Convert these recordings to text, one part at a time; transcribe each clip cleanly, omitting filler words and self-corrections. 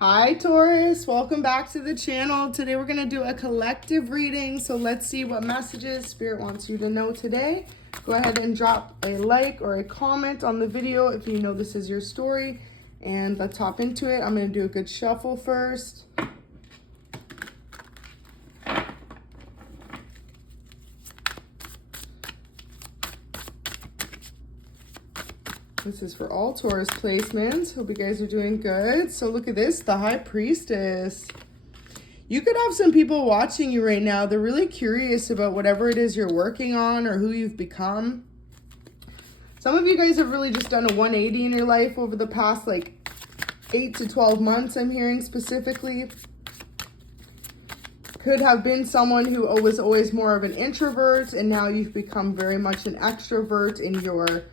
Hi Taurus, welcome back to the channel. Today we're going to do a collective reading, so let's see what messages Spirit wants you to know today. Go ahead and drop a like or a comment on the video if you know this is your story, and let's hop into it. I'm going to do a good shuffle first. This is for all Taurus placements. Hope you guys are doing good. So look at this, the High Priestess. You could have some people watching you right now. They're really curious about whatever it is you're working on or who you've become. Some of you guys have really just done a 180 in your life over the past like 8 to 12 months, I'm hearing specifically. Could have been someone who was always more of an introvert, and now you've become very much an extrovert in your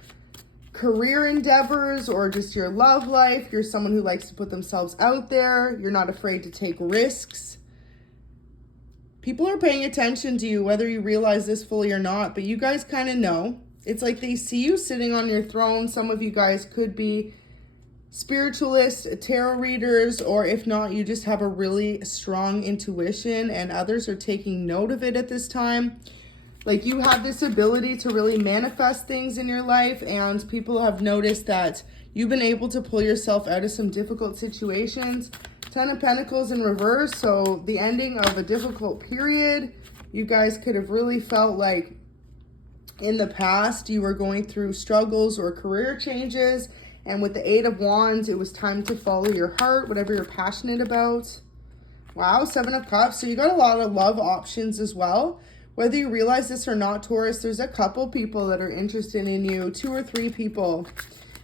career endeavors or just your love life. You're someone who likes to put themselves out there. You're not afraid to take risks. People are paying attention to you, whether you realize this fully or not, but you guys kind of know. It's like they see you sitting on your throne. Some of you guys could be spiritualists, tarot readers, or if not, you just have a really strong intuition and others are taking note of it at this time. Like you have this ability to really manifest things in your life, and people have noticed that you've been able to pull yourself out of some difficult situations. 10 of Pentacles in reverse, so the ending of a difficult period. You guys could have really felt like in the past you were going through struggles or career changes, and with the 8 of Wands, it was time to follow your heart, whatever you're passionate about. Wow, 7 of Cups, so you got a lot of love options as well. Whether you realize this or not, Taurus, there's a couple people that are interested in you, 2 or 3 people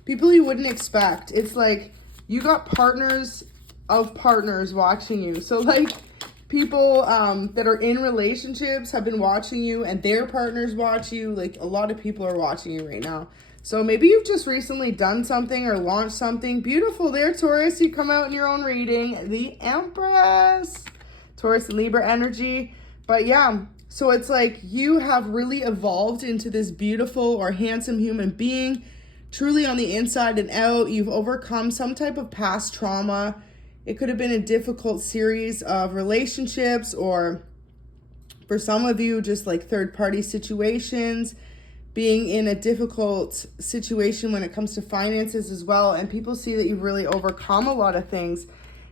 you wouldn't expect. It's like you got partners of partners watching you. So like people that are in relationships have been watching you, and their partners watch you. Like a lot of people are watching you right now. So maybe you've just recently done something or launched something. Beautiful there, Taurus. You come out in your own reading. The Empress. Taurus and Libra energy. But yeah, so it's like you have really evolved into this beautiful or handsome human being, truly on the inside and out. You've overcome some type of past trauma. It could have been a difficult series of relationships, or for some of you, just like third-party situations, being in a difficult situation when it comes to finances as well. And people see that you've really overcome a lot of things.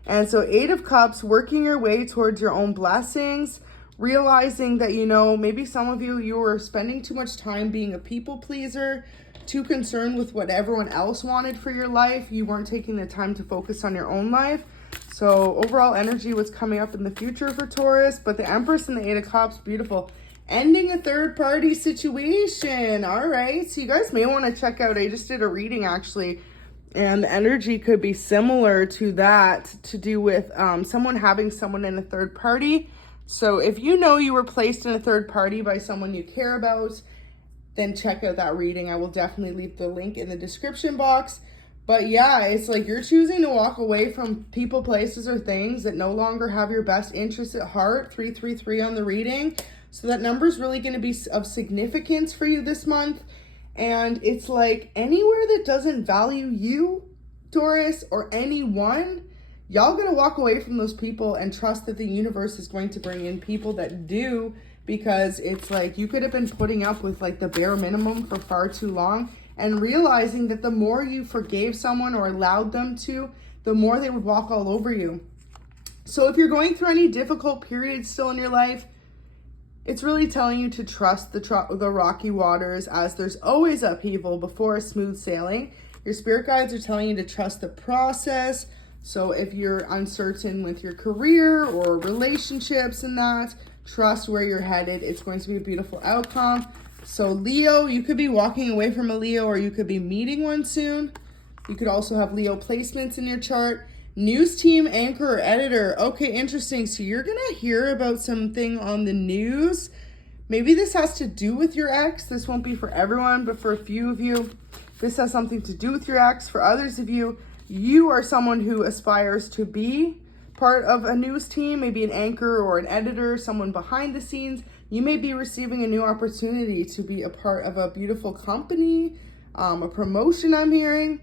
And so 8 of Cups, working your way towards your own blessings, realizing that, you know, maybe some of you were spending too much time being a people pleaser, too concerned with what everyone else wanted for your life. You weren't taking the time to focus on your own life. So overall energy was coming up in the future for Taurus, but the Empress and the 8 of Cups, beautiful. Ending a third-party situation. All right, so you guys may want to check out, I just did a reading actually, and the energy could be similar to that, to do with someone having someone in a third party. So if you know you were placed in a third party by someone you care about, then check out that reading. I will definitely leave the link in the description box. But yeah, it's like you're choosing to walk away from people, places, or things that no longer have your best interests at heart. 333 on the reading. So that number is really going to be of significance for you this month. And it's like anywhere that doesn't value you, Taurus, or anyone, y'all gonna walk away from those people and trust that the universe is going to bring in people that do, because it's like you could have been putting up with like the bare minimum for far too long, and realizing that the more you forgave someone or allowed them to, the more they would walk all over you. So if you're going through any difficult periods still in your life, it's really telling you to trust the rocky waters, as there's always upheaval before a smooth sailing. Your spirit guides are telling you to trust the process. So if you're uncertain with your career or relationships and that, trust where you're headed. It's going to be a beautiful outcome. So Leo, you could be walking away from a Leo, or you could be meeting one soon. You could also have Leo placements in your chart. News team, anchor, or editor. Okay, interesting. So you're going to hear about something on the news. Maybe this has to do with your ex. This won't be for everyone, but for a few of you, this has something to do with your ex. For others of you, you are someone who aspires to be part of a news team, maybe an anchor or an editor, someone behind the scenes. You may be receiving a new opportunity to be a part of a beautiful company, a promotion I'm hearing.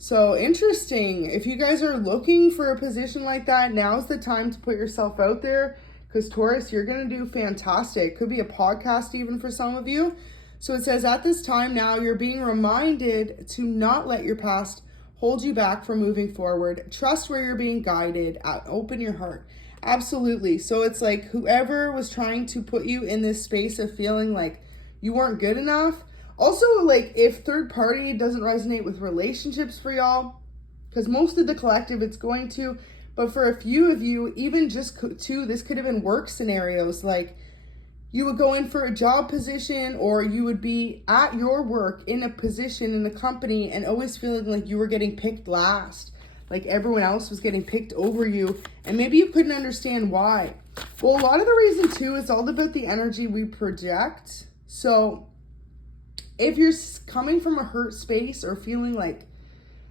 So interesting. If you guys are looking for a position like that, now's the time to put yourself out there, because Taurus, you're going to do fantastic. Could be a podcast even for some of you. So it says at this time now, you're being reminded to not let your past hold you back from moving forward. Trust where you're being guided. Open your heart. Absolutely. So it's like whoever was trying to put you in this space of feeling like you weren't good enough. Also, like, if third party doesn't resonate with relationships for y'all, because most of the collective it's going to, but for a few of you, even just two, this could have been work scenarios. Like, you would go in for a job position, or you would be at your work in a position in a company and always feeling like you were getting picked last, like everyone else was getting picked over you, and maybe you couldn't understand why. Well, a lot of the reason too is all about the energy we project. So if you're coming from a hurt space or feeling like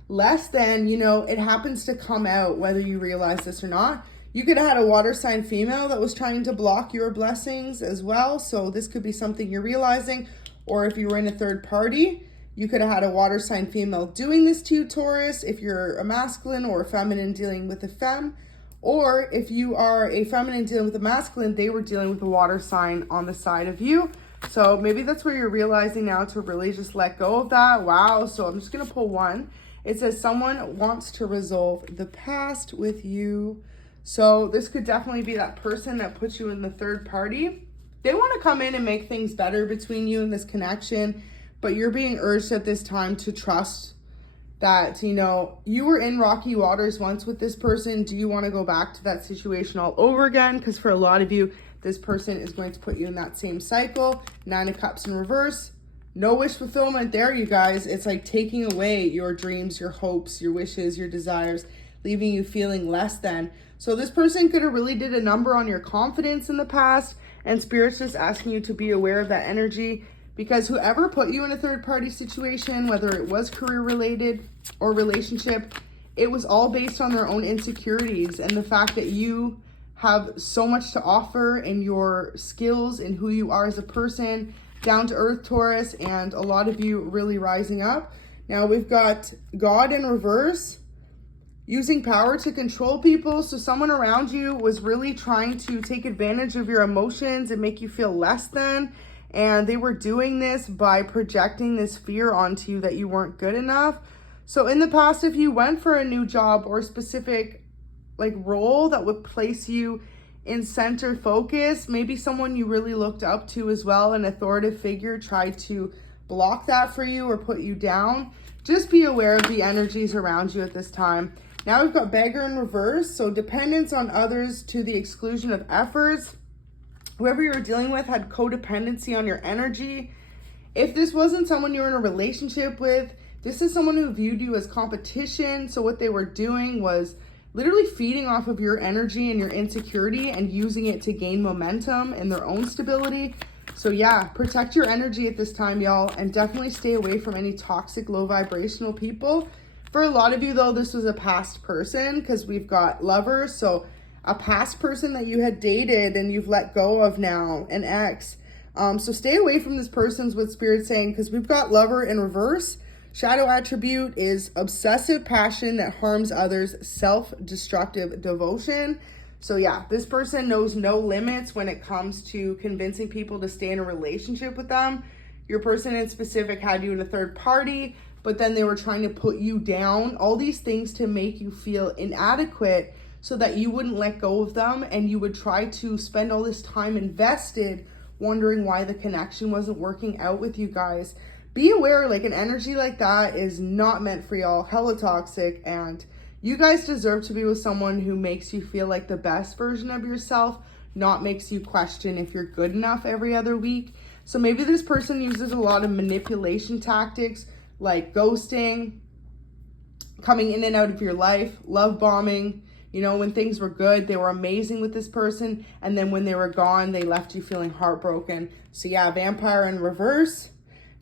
less than, it happens to come out whether you realize this or not. You could have had a water sign female that was trying to block your blessings as well. So this could be something you're realizing. Or if you were in a third party, you could have had a water sign female doing this to you, Taurus, if you're a masculine or a feminine dealing with a femme. Or if you are a feminine dealing with a masculine, they were dealing with a water sign on the side of you. So maybe that's where you're realizing now to really just let go of that. Wow. So I'm just going to pull one. It says someone wants to resolve the past with you. So this could definitely be that person that puts you in the third party. They want to come in and make things better between you and this connection, but you're being urged at this time to trust that, you were in rocky waters once with this person. Do you want to go back to that situation all over again? Because for a lot of you, this person is going to put you in that same cycle. 9 of Cups in reverse. No wish fulfillment there, you guys. It's like taking away your dreams, your hopes, your wishes, your desires, leaving you feeling less than. So this person could have really did a number on your confidence in the past, and Spirit's just asking you to be aware of that energy, because whoever put you in a third party situation, whether it was career related or relationship, it was all based on their own insecurities and the fact that you have so much to offer in your skills and who you are as a person, down to earth Taurus, and a lot of you really rising up. Now we've got God in reverse, using power to control people. So someone around you was really trying to take advantage of your emotions and make you feel less than. And they were doing this by projecting this fear onto you that you weren't good enough. So in the past, if you went for a new job or a specific role that would place you in center focus, maybe someone you really looked up to as well, an authoritative figure, tried to block that for you or put you down. Just be aware of the energies around you at this time. Now we've got beggar in reverse. So dependence on others to the exclusion of efforts. Whoever you're dealing with had codependency on your energy. If this wasn't someone you were in a relationship with, this is someone who viewed you as competition. So what they were doing was literally feeding off of your energy and your insecurity and using it to gain momentum and their own stability. So yeah, protect your energy at this time, y'all, and definitely stay away from any toxic, low vibrational people. For a lot of you though, this was a past person, because we've got lovers. So a past person that you had dated and you've let go of now, an ex. So stay away from this person's what Spirit's saying, because we've got lover in reverse. Shadow attribute is obsessive passion that harms others, self-destructive devotion. So yeah, this person knows no limits when it comes to convincing people to stay in a relationship with them. Your person in specific had you in a third party, but then they were trying to put you down. All these things to make you feel inadequate so that you wouldn't let go of them, and you would try to spend all this time invested wondering why the connection wasn't working out with you guys. Be aware, an energy like that is not meant for y'all, hella toxic, and you guys deserve to be with someone who makes you feel like the best version of yourself, not makes you question if you're good enough every other week. So maybe this person uses a lot of manipulation tactics like ghosting, coming in and out of your life, love bombing. When things were good, they were amazing with this person, and then when they were gone, they left you feeling heartbroken. So yeah, vampire in reverse.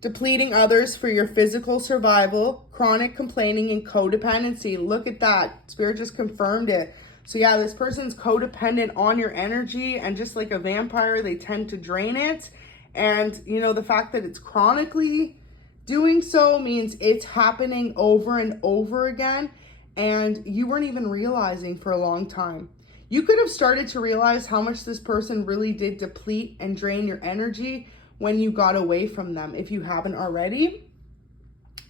Depleting others for your physical survival, chronic complaining, and codependency. Look at that. Spirit just confirmed it. So yeah, this person's codependent on your energy, and just like a vampire, they tend to drain it. And, the fact that it's chronically Doing so means it's happening over and over again, and you weren't even realizing for a long time. You could have started to realize how much this person really did deplete and drain your energy when you got away from them, if you haven't already.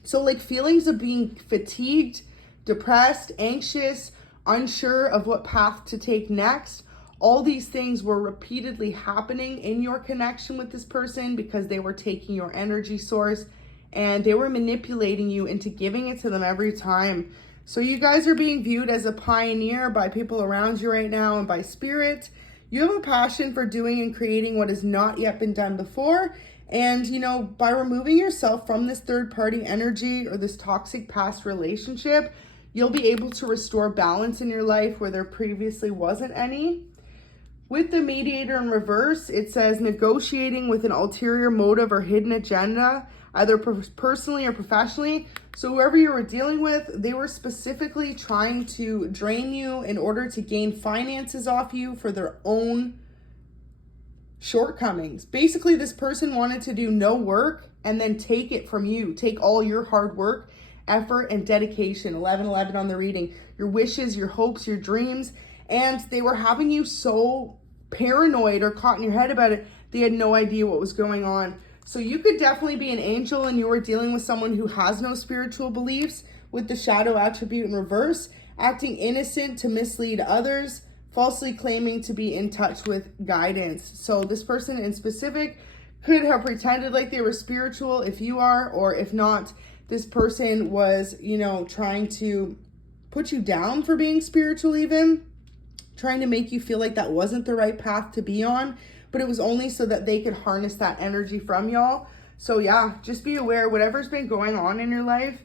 So like feelings of being fatigued, depressed, anxious, unsure of what path to take next, all these things were repeatedly happening in your connection with this person because they were taking your energy source and they were manipulating you into giving it to them every time. So you guys are being viewed as a pioneer by people around you right now and by spirit. You have a passion for doing and creating what has not yet been done before. And, you know, by removing yourself from this third-party energy or this toxic past relationship, you'll be able to restore balance in your life where there previously wasn't any. With the mediator in reverse, it says negotiating with an ulterior motive or hidden agenda, either personally or professionally. So whoever you were dealing with, they were specifically trying to drain you in order to gain finances off you for their own shortcomings. Basically, this person wanted to do no work and then take it from you, take all your hard work, effort, and dedication. 1111 on the reading, your wishes, your hopes, your dreams, and they were having you so paranoid or caught in your head about it, they had no idea what was going on. So you could definitely be an angel and you were dealing with someone who has no spiritual beliefs with the shadow attribute in reverse, acting innocent to mislead others, falsely claiming to be in touch with guidance. So this person in specific could have pretended like they were spiritual if you are, or if not, this person was, you know, trying to put you down for being spiritual even, trying to make you feel like that wasn't the right path to be on, but it was only so that they could harness that energy from y'all. So yeah, just be aware, whatever's been going on in your life,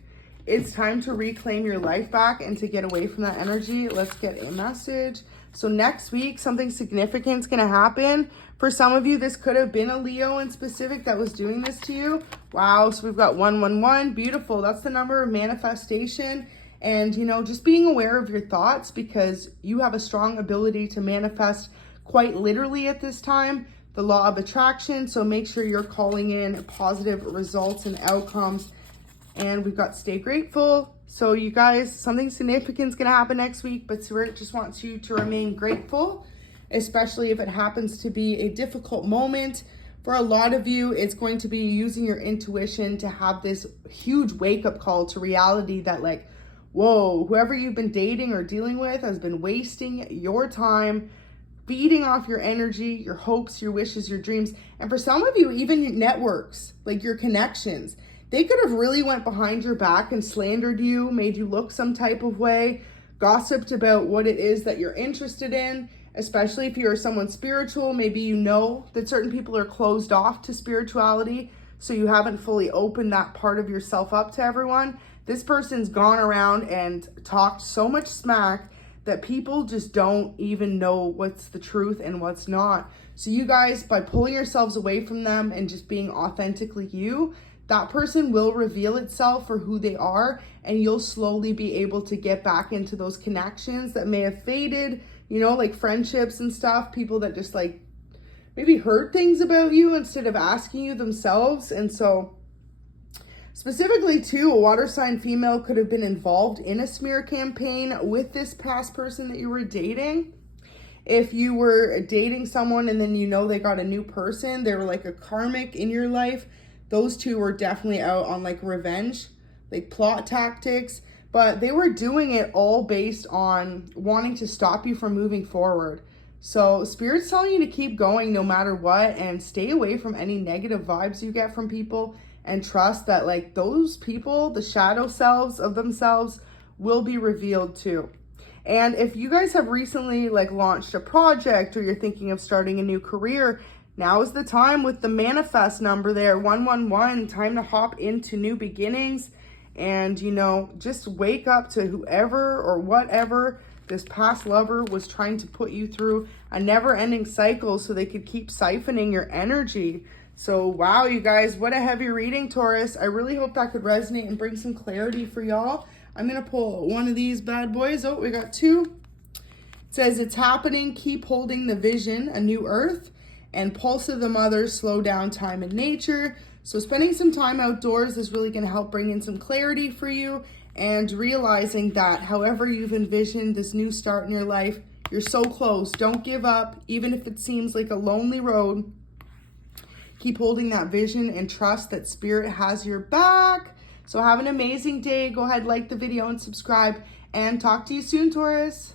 it's time to reclaim your life back and to get away from that energy. Let's get a message. So next week, something significant is going to happen. For some of you, this could have been a Leo in specific that was doing this to you. Wow, so we've got 111. Beautiful. That's the number of manifestation. And, you know, just being aware of your thoughts, because you have a strong ability to manifest quite literally at this time, the law of attraction. So make sure you're calling in positive results and outcomes. And we've got stay grateful. So you guys, something significant is going to happen next week, but Spirit just wants you to remain grateful, especially if it happens to be a difficult moment. For a lot of you, it's going to be using your intuition to have this huge wake-up call to reality that, like, whoa, whoever you've been dating or dealing with has been wasting your time, feeding off your energy, your hopes, your wishes, your dreams. And for some of you, even your networks, like your connections, they could have really went behind your back and slandered you, made you look some type of way, gossiped about what it is that you're interested in, especially if you're someone spiritual. Maybe you know that certain people are closed off to spirituality, so you haven't fully opened that part of yourself up to everyone. This person's gone around and talked so much smack that people just don't even know what's the truth and what's not. So you guys, by pulling yourselves away from them and just being authentically you, that person will reveal itself for who they are, and you'll slowly be able to get back into those connections that may have faded, you know, like friendships and stuff, people that just like maybe heard things about you instead of asking you themselves. And so specifically too, a water sign female could have been involved in a smear campaign with this past person that you were dating. If you were dating someone and then you know they got a new person, they were like a karmic in your life, those two were definitely out on like revenge, like plot tactics, but they were doing it all based on wanting to stop you from moving forward. So Spirit's telling you to keep going no matter what, and stay away from any negative vibes you get from people, and trust that like those people, the shadow selves of themselves, will be revealed too. And if you guys have recently like launched a project, or you're thinking of starting a new career, now is the time with the manifest number there, 111, time to hop into new beginnings. And, you know, just wake up to whoever or whatever this past lover was trying to put you through a never-ending cycle so they could keep siphoning your energy. So, wow, you guys, what a heavy reading, Taurus. I really hope that could resonate and bring some clarity for y'all. I'm going to pull one of these bad boys. Oh, we got two. It says, it's happening. Keep holding the vision, a new earth. And Pulse of the Mother, slow down time and nature. So spending some time outdoors is really going to help bring in some clarity for you, and realizing that however you've envisioned this new start in your life, you're so close. Don't give up, even if it seems like a lonely road. Keep holding that vision and trust that Spirit has your back. So have an amazing day. Go ahead, like the video and subscribe, and talk to you soon, Taurus.